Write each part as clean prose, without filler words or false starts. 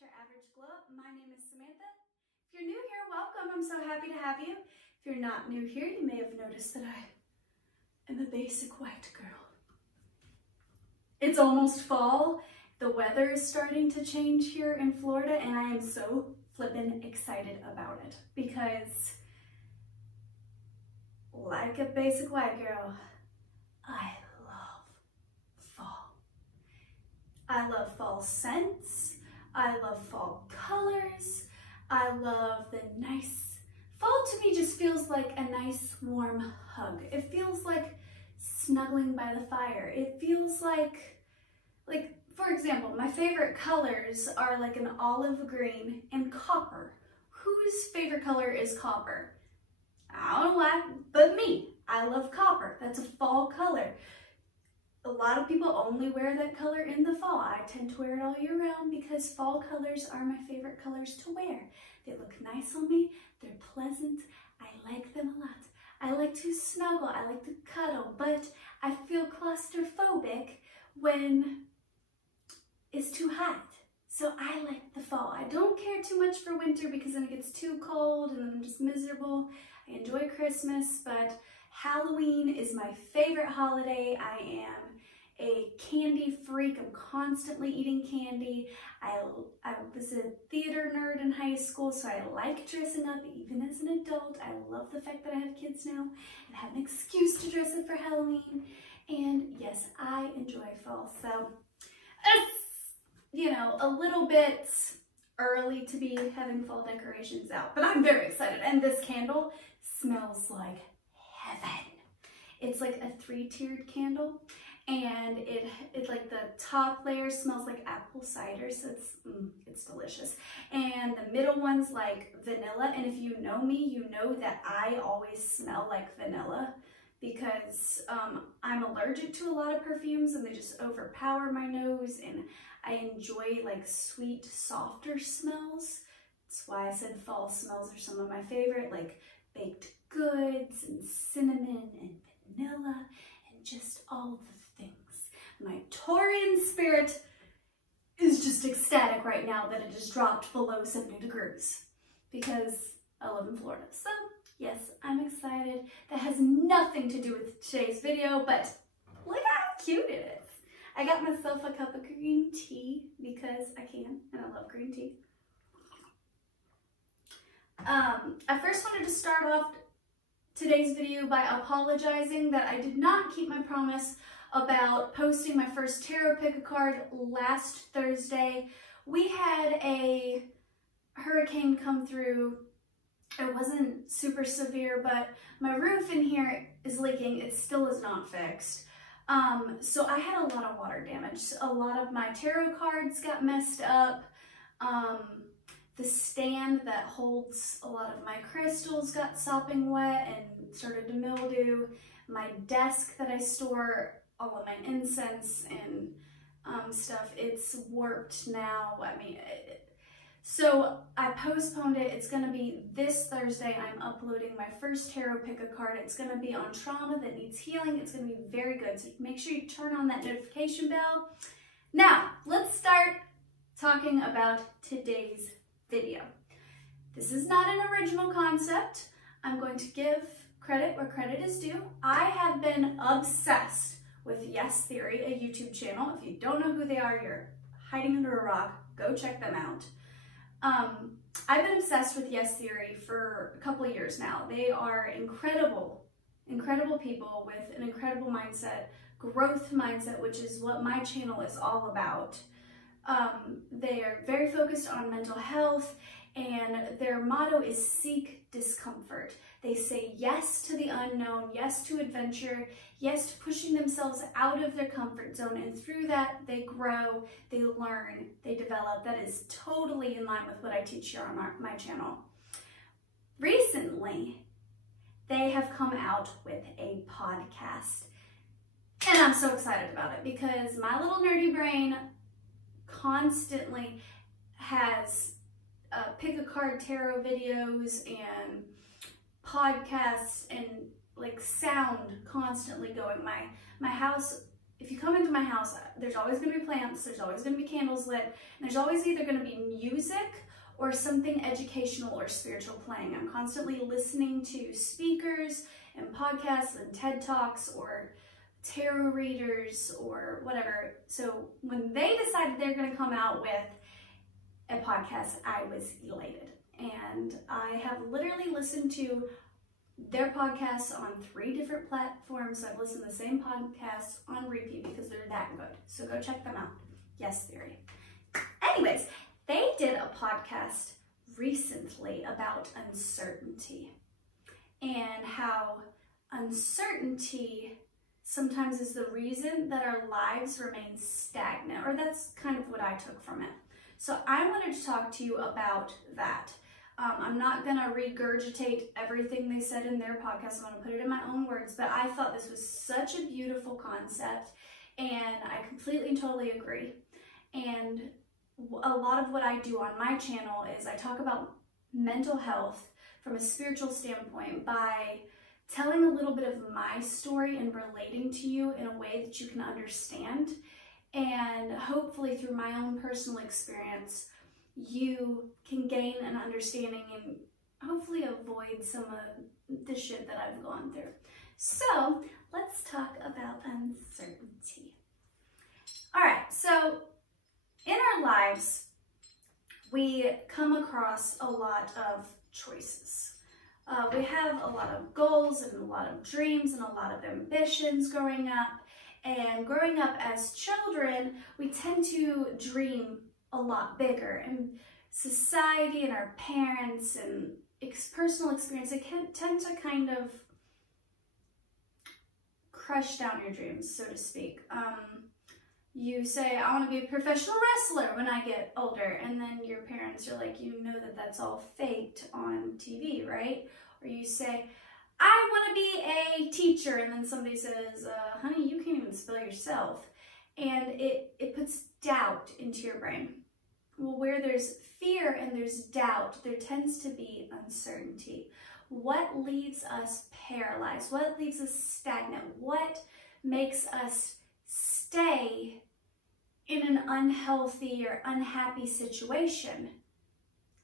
Not Your Average Glow Up. My name is Samantha. If you're new here, welcome. I'm so happy to have you. If you're not new here, you may have noticed that I am a basic white girl. It's almost fall. The weather is starting to change here in Florida, and I am so flippin' excited about it because, like a basic white girl, I love fall. I love fall scents. I love fall colors. I love the nice, fall to me just feels like a nice warm hug. It feels like snuggling by the fire. It feels like for example, my favorite colors are like an olive green and copper. Whose favorite color is copper? I don't know why, but me. I love copper. That's a fall color. A lot of people only wear that color in the fall. I tend to wear it all year round because fall colors are my favorite colors to wear. They look nice on me. They're pleasant. I like them a lot. I like to snuggle. I like to cuddle, but I feel claustrophobic when it's too hot. So I like the fall. I don't care too much for winter because then it gets too cold and then I'm just miserable. I enjoy Christmas, but Halloween is my favorite holiday. I am a candy freak. I'm constantly eating candy. I was a theater nerd in high school, so I like dressing up even as an adult. I love the fact that I have kids now and have an excuse to dress up for Halloween. And yes, I enjoy fall. So it's, you know, a little bit early to be having fall decorations out, but I'm very excited. And this candle smells like heaven. It's like a 3-tiered candle, and it like the top layer smells like apple cider, so it's delicious. And the middle one's like vanilla, and if you know me, you know that I always smell like vanilla because I'm allergic to a lot of perfumes and they just overpower my nose, and I enjoy like sweet, softer smells. That's why I said fall smells are some of my favorite, like baked goods and cinnamon and vanilla and just all of the things. My Taurian spirit is just ecstatic right now that it has dropped below 70 degrees because I live in Florida. So yes, I'm excited. That has nothing to do with today's video, but look how cute it is. I got myself a cup of green tea because I can, and I love green tea. I first wanted to start off today's video by apologizing that I did not keep my promise about posting my first tarot pick-a-card last Thursday. We had a hurricane come through. It wasn't super severe, but my roof in here is leaking. It still is not fixed. So I had a lot of water damage. A lot of my tarot cards got messed up. The stand that holds a lot of my crystals got sopping wet and started to mildew. My desk that I store all of my incense and stuff, it's warped now. I mean, so I postponed it. It's going to be this Thursday. I'm uploading my first tarot pick-a-card. It's going to be on trauma that needs healing. It's going to be very good. So make sure you turn on that notification bell. Now, let's start talking about today's video. This is not an original concept. I'm going to give credit where credit is due. I have been obsessed with Yes Theory, a YouTube channel. If you don't know who they are, you're hiding under a rock. Go check them out. I've been obsessed with Yes Theory for a couple of years now. They are incredible, incredible people with an incredible mindset, growth mindset, which is what my channel is all about. They are very focused on mental health, and their motto is seek discomfort. They say yes to the unknown, yes to adventure, yes to pushing themselves out of their comfort zone, and through that they grow, they learn, they develop. That is totally in line with what I teach here on my channel. Recently, they have come out with a podcast, and I'm so excited about it because my little nerdy brain constantly has pick-a-card tarot videos and podcasts and like sound constantly going. My house if you come into my house, there's always going to be plants, there's always going to be candles lit, and there's always either going to be music or something educational or spiritual playing. I'm constantly listening to speakers and podcasts and TED Talks or tarot readers or whatever. So when they decided they're going to come out with a podcast, I was elated. And I have literally listened to their podcasts on 3 different platforms. I've listened to the same podcasts on repeat because they're that good. So go check them out. Yes, Theory. Anyways, they did a podcast recently about uncertainty and how uncertainty sometimes is the reason that our lives remain stagnant, or that's kind of what I took from it. So I wanted to talk to you about that. I'm not going to regurgitate everything they said in their podcast. I'm going to put it in my own words, but I thought this was such a beautiful concept, and I completely and totally agree. And a lot of what I do on my channel is I talk about mental health from a spiritual standpoint by telling a little bit of my story and relating to you in a way that you can understand. And hopefully through my own personal experience, you can gain an understanding and hopefully avoid some of the shit that I've gone through. So let's talk about uncertainty. All right, so in our lives, we come across a lot of choices. We have a lot of goals and a lot of dreams and a lot of ambitions growing up. And growing up as children, we tend to dream a lot bigger. And society and our parents and personal experience, they can tend to kind of crush down your dreams, so to speak. You say, I want to be a professional wrestler when I get older, and then your parents are like, you know that that's all faked on TV, right? Or you say, I want to be a teacher, and then somebody says, honey, you can't even spell yourself. And it puts doubt into your brain. Well, where there's fear and there's doubt, there tends to be uncertainty. What leaves us paralyzed? What leaves us stagnant? What makes us stay in an unhealthy or unhappy situation?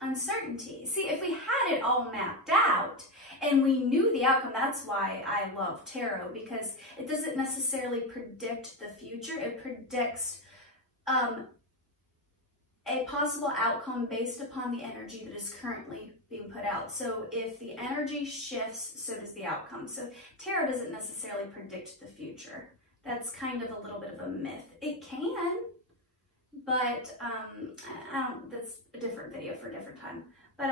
Uncertainty. See, if we had it all mapped out and we knew the outcome, that's why I love tarot, because it doesn't necessarily predict the future. It predicts a possible outcome based upon the energy that is currently being put out. So if the energy shifts, so does the outcome. So tarot doesn't necessarily predict the future. That's kind of a little bit of a myth. It can, but that's a different video for a different time. But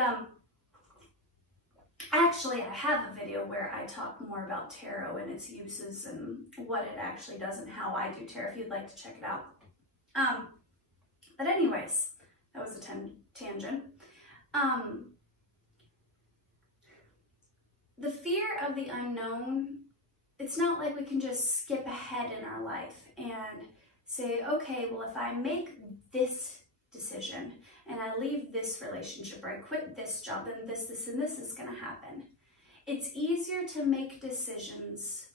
actually, I have a video where I talk more about tarot and its uses and what it actually does and how I do tarot, if you'd like to check it out. But anyways, that was a tangent. The fear of the unknown, it's not like we can just skip ahead in our life and say, okay, well, if I make this decision and I leave this relationship or I quit this job, then this, and this is going to happen. It's easier to make decisions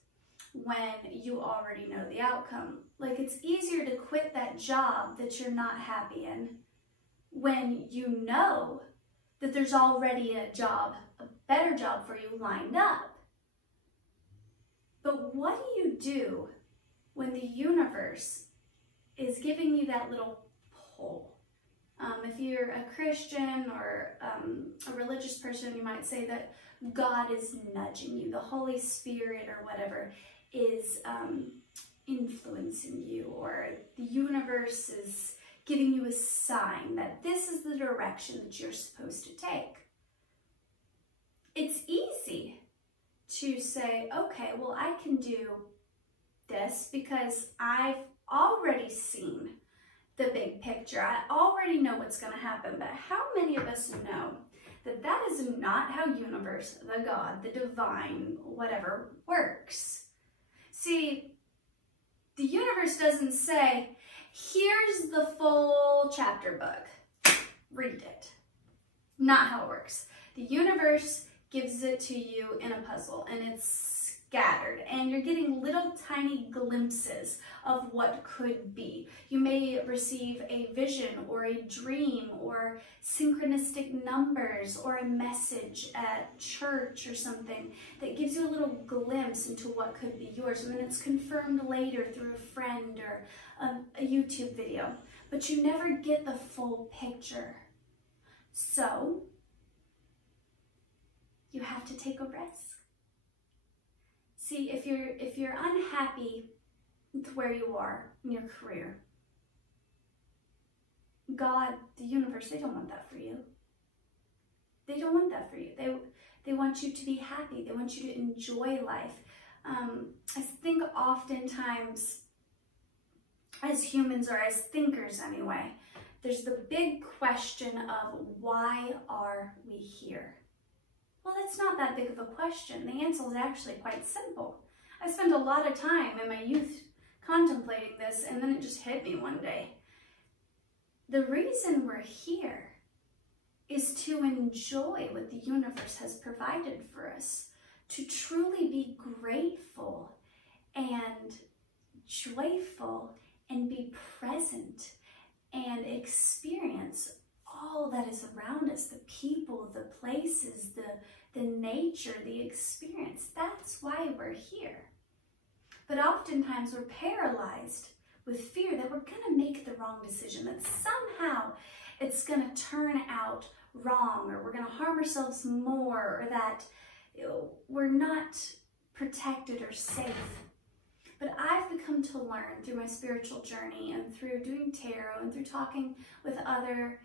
when you already know the outcome. Like, it's easier to quit that job that you're not happy in when you know that there's already a job, a better job for you lined up. But what do you do when the universe is giving you that little pull? If you're a Christian or a religious person, you might say that God is nudging you, the Holy Spirit or whatever is influencing you, or the universe is giving you a sign that this is the direction that you're supposed to take. It's easy to say, okay, well, I can do this because I've already seen the big picture. I already know what's going to happen. But how many of us know that that is not how universe, the God, the divine, whatever, works? See, the universe doesn't say, here's the full chapter book, read it. Not how it works. The universe gives it to you in a puzzle, and it's scattered, and you're getting little tiny glimpses of what could be. You may receive a vision or a dream or synchronistic numbers or a message at church or something that gives you a little glimpse into what could be yours, and then it's confirmed later through a friend or a YouTube video, but you never get the full picture. So you have to take a risk. See, if you're unhappy with where you are in your career, God, the universe, they don't want that for you. They don't want that for you. They want you to be happy. They want you to enjoy life. I think oftentimes, as humans, or as thinkers anyway, there's the big question of, why are we here? Well, it's not that big of a question. The answer is actually quite simple. I spent a lot of time in my youth contemplating this, and then it just hit me one day. The reason we're here is to enjoy what the universe has provided for us, to truly be grateful and joyful and be present and experience all that is around us, the people, the places, the nature, the experience. That's why we're here. But oftentimes we're paralyzed with fear that we're going to make the wrong decision, that somehow it's going to turn out wrong, or we're going to harm ourselves more, or that we're not protected or safe. But I've become to learn through my spiritual journey and through doing tarot and through talking with other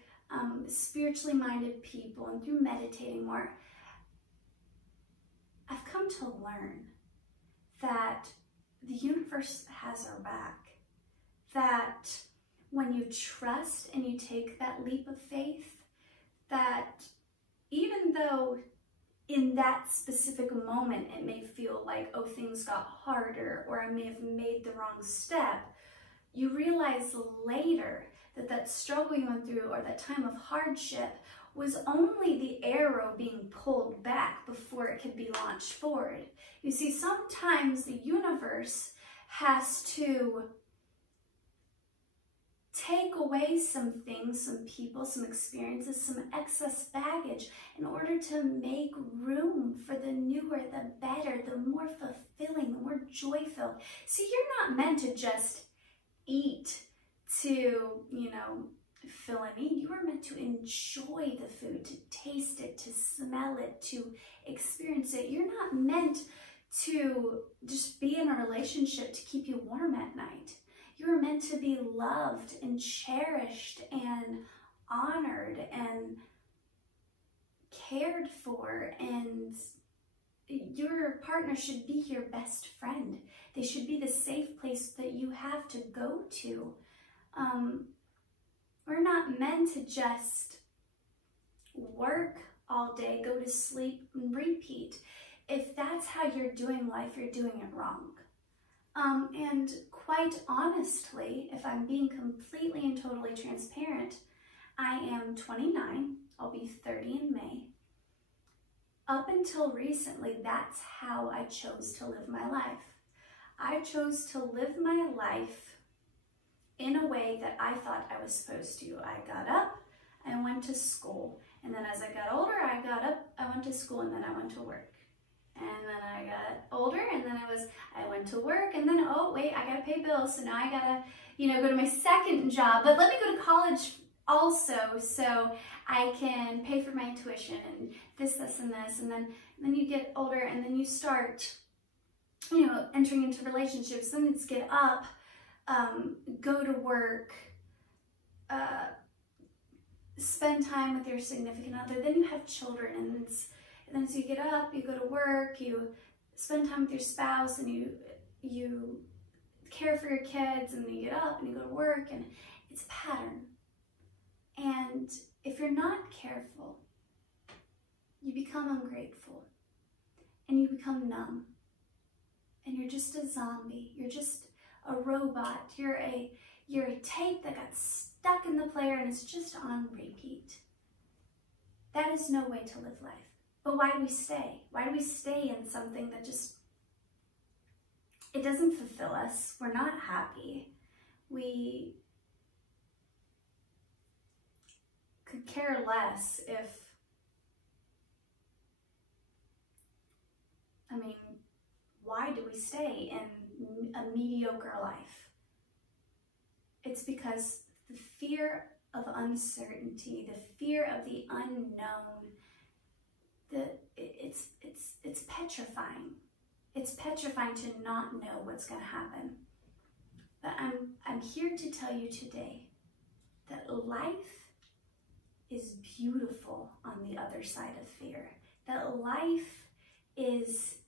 spiritually minded people and through meditating more, I've come to learn that the universe has our back. That when you trust and you take that leap of faith, that even though in that specific moment it may feel like, oh, things got harder, or I may have made the wrong step, you realize later that that struggle you went through, or that time of hardship, was only the arrow being pulled back before it could be launched forward. You see, sometimes the universe has to take away some things, some people, some experiences, some excess baggage in order to make room for the newer, the better, the more fulfilling, the more joy-filled. See, you're not meant to just eat to, fill a need. You are meant to enjoy the food, to taste it, to smell it, to experience it. You're not meant to just be in a relationship to keep you warm at night. You're meant to be loved and cherished and honored and cared for, and your partner should be your best friend. They should be the safe place that you have to go to. We're not meant to just work all day, go to sleep, and repeat. If that's how you're doing life, you're doing it wrong. And quite honestly, if I'm being completely and totally transparent, I am 29, I'll be 30 in May. Up until recently, that's how I chose to live my life. I chose to live my life in a way that I thought I was supposed to. I got up, I went to school, and then as I got older, I got up, I went to school, and then I went to work. And then I got older, and then I went to work, and then, oh, wait, I gotta pay bills, so now I gotta, go to my second job, but let me go to college also, so I can pay for my tuition, and this, and this, and then you get older, and then you start, entering into relationships, then it's get up, go to work, spend time with your significant other, then you have children, and then so you get up, you go to work, you spend time with your spouse, and you care for your kids, and then you get up and you go to work, and it's a pattern. And if you're not careful, you become ungrateful, and you become numb, and you're just a zombie, you're just a robot, you're a tape that got stuck in the player and it's just on repeat. That is no way to live life. But why do we stay? Why do we stay in something that just it doesn't fulfill us. We're not happy. We could care less if, I mean, why do we stay in a mediocre life? It's because the fear of uncertainty, the fear of the unknown, it's petrifying. It's petrifying to not know what's going to happen. But I'm here to tell you today that life is beautiful on the other side of fear. That life is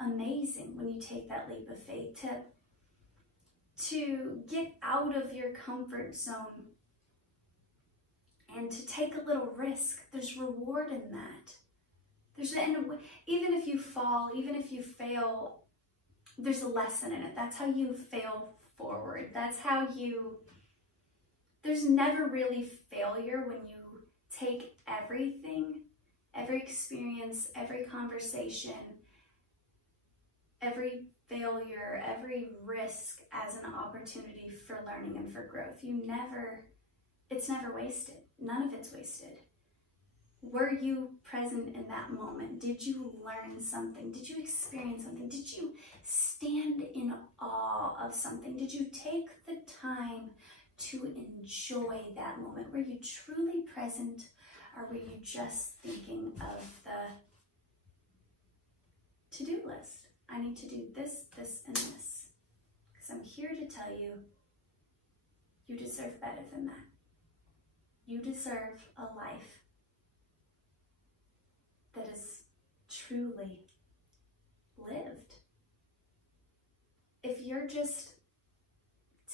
amazing when you take that leap of faith to get out of your comfort zone and to take a little risk. There's reward in that. Even if you fall, even if you fail, there's a lesson in it. That's how you fail forward. That's how there's never really failure when you take everything, every experience, every conversation, every failure, every risk as an opportunity for learning and for growth. It's never wasted. None of it's wasted. Were you present in that moment? Did you learn something? Did you experience something? Did you stand in awe of something? Did you take the time to enjoy that moment? Were you truly present, or were you just thinking of the to-do list? I need to do this, this, and this. Because I'm here to tell you, you deserve better than that. You deserve a life that is truly lived. If you're just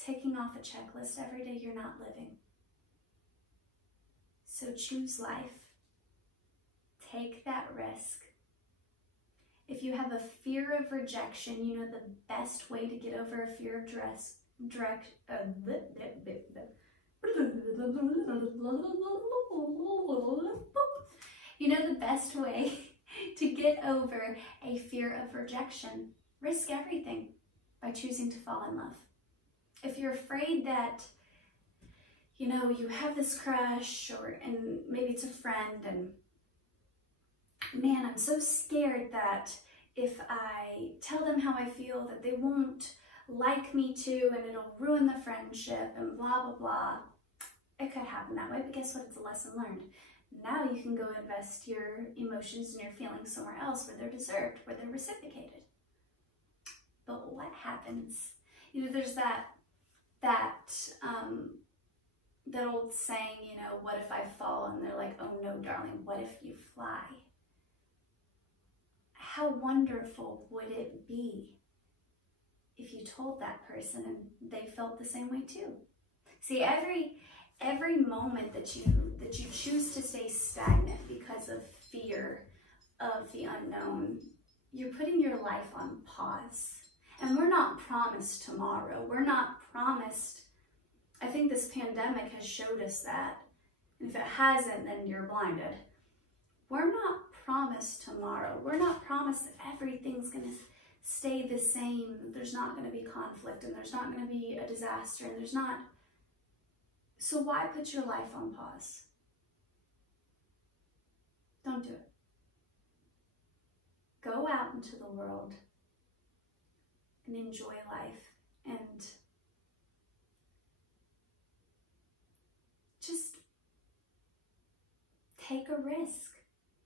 ticking off a checklist every day, you're not living. So choose life. Take that risk. If you have a fear of rejection, you know the best way to get over a fear of you know the best way to get over a fear of rejection? Risk everything by choosing to fall in love. If you're afraid that, you know, you have this crush, and maybe it's a friend, and man, I'm so scared that if I tell them how I feel that they won't like me too, and it'll ruin the friendship, and blah, blah, blah. It could happen that way, but guess what? It's a lesson learned. Now you can go invest your emotions and your feelings somewhere else where they're deserved, where they're reciprocated. But what happens? You know, there's that old saying, you know, what if I fall? And they're like, oh no, darling, what if you fly? How wonderful would it be if you told that person and they felt the same way too? See, every moment that you choose to stay stagnant because of fear of the unknown, you're putting your life on pause. And we're not promised tomorrow. We're not promised. I think this pandemic has showed us that. And if it hasn't, then you're blinded. We're not promised tomorrow. We're not promised that everything's going to stay the same. There's not going to be conflict, and there's not going to be a disaster, and there's not. So why put your life on pause? Don't do it. Go out into the world and enjoy life, and just take a risk.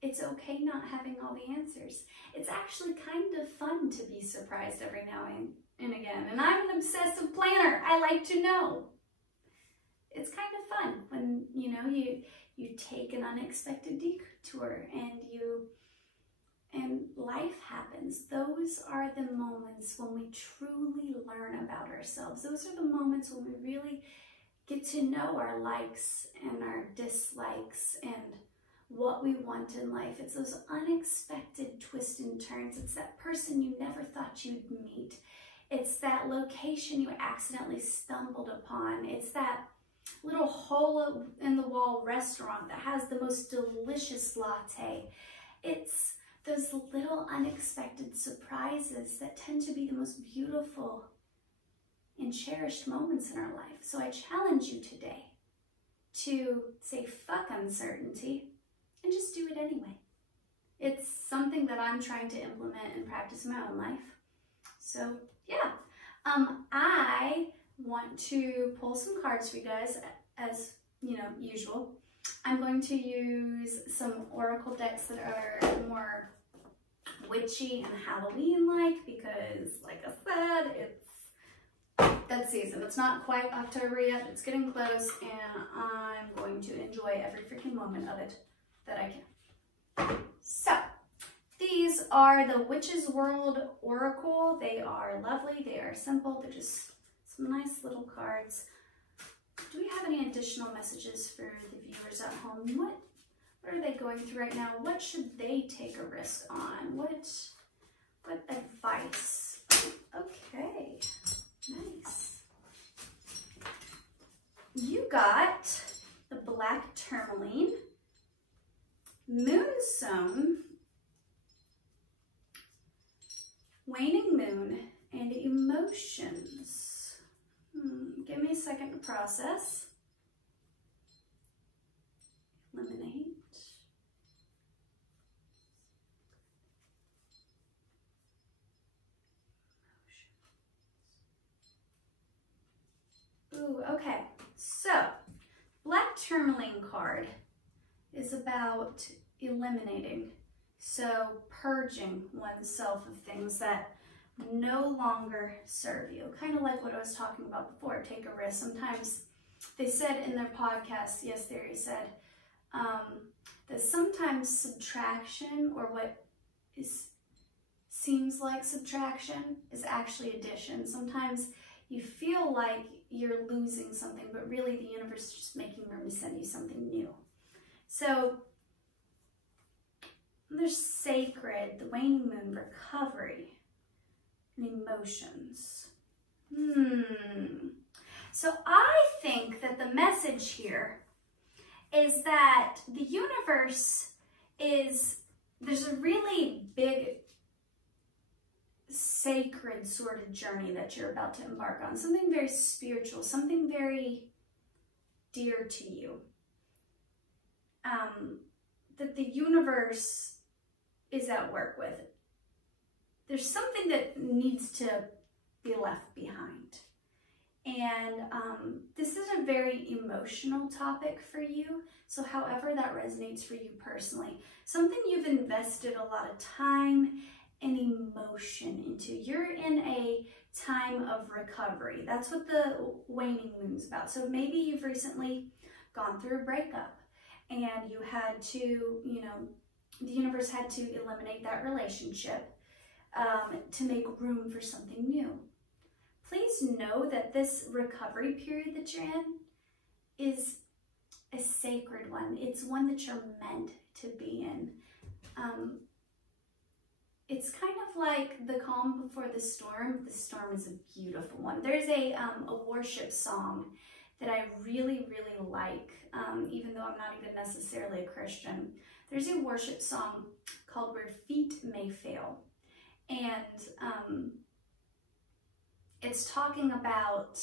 It's okay not having all the answers. It's actually kind of fun to be surprised every now and again. And I'm an obsessive planner. I like to know. It's kind of fun when, you know, you take an unexpected detour and life happens. Those are the moments when we truly learn about ourselves. Those are the moments when we really get to know our likes and our dislikes and what we want in life. It's those unexpected twists and turns. It's that person you never thought you'd meet. It's that location you accidentally stumbled upon. It's that little hole-in-the-wall restaurant that has the most delicious latte. It's those little unexpected surprises that tend to be the most beautiful and cherished moments in our life. So I challenge you today to say fuck uncertainty and just do it anyway. It's something that I'm trying to implement and practice in my own life. So yeah, I want to pull some cards for you guys as usual. I'm going to use some oracle decks that are more witchy and Halloween-like because, like I said, it's that season. It's not quite October yet. It's getting close, and I'm going to enjoy every freaking moment of it that I can. So, these are the Witch's World Oracle. They are lovely. They are simple. They're just some nice little cards. Do we have any additional messages for the viewers at home? What are they going through right now? What should they take a risk on? What advice? Okay, nice. You got the Black Tourmaline, Moonstone, Waning Moon, and Emotions. Give me a second to process. Eliminate. Ooh, okay. So, Black Tourmaline card is about eliminating. So, purging oneself of things that no longer serve you. Kind of like what I was talking about before, take a risk. Sometimes they said in their podcast, Yes Theory said, that sometimes subtraction, or what seems like subtraction, is actually addition. Sometimes you feel like you're losing something, but really the universe is just making room to send you something new. So there's sacred, the waning moon, recovery, and emotions. So I think that the message here is that the universe there's a really big sacred sort of journey that you're about to embark on. Something very spiritual, something very dear to you. That the universe is at work with. There's something that needs to be left behind. And this is a very emotional topic for you. So however that resonates for you personally, something you've invested a lot of time and emotion into. You're in a time of recovery. That's what the waning moon's about. So maybe you've recently gone through a breakup and you had to, the universe had to eliminate that relationship to make room for something new. Please know that this recovery period that you're in is a sacred one. It's one that you're meant to be in. It's kind of like the calm before the storm. The storm is a beautiful one. There's a worship song that I really, really like, even though I'm not even necessarily a Christian. There's a worship song called Where Feet May Fail. And it's talking about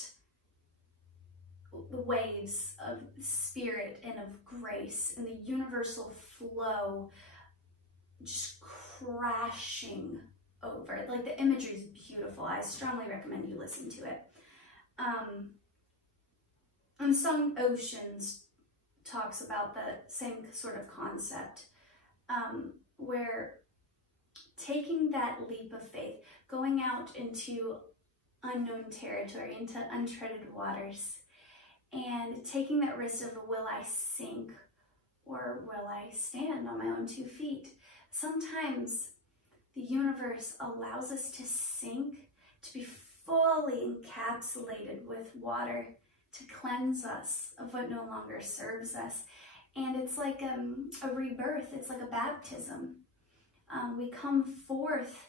the waves of spirit and of grace and the universal flow just crashing over. Like, the imagery is beautiful. I strongly recommend you listen to it. And the song Oceans talks about the same sort of concept, where taking that leap of faith, going out into unknown territory, into untreaded waters, and taking that risk of, will I sink or will I stand on my own 2 feet? Sometimes the universe allows us to sink, to be fully encapsulated with water, to cleanse us of what no longer serves us. And it's like a rebirth. It's like a baptism. We come forth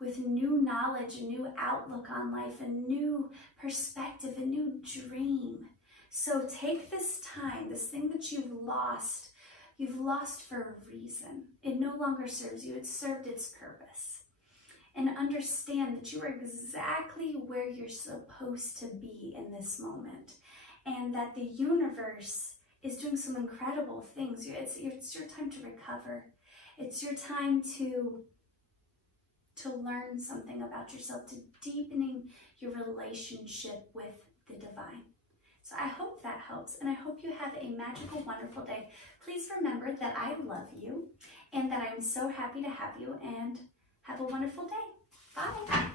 with new knowledge, a new outlook on life, a new perspective, a new dream. So take this time, this thing that you've lost, You've lost for a reason. It no longer serves you. It served its purpose. And understand that you are exactly where you're supposed to be in this moment. And that the universe is doing some incredible things. It's your time to recover. It's your time to learn something about yourself, to deepening your relationship with the divine. So I hope that helps, and I hope you have a magical, wonderful day. Please remember that I love you and that I'm so happy to have you, and have a wonderful day. Bye.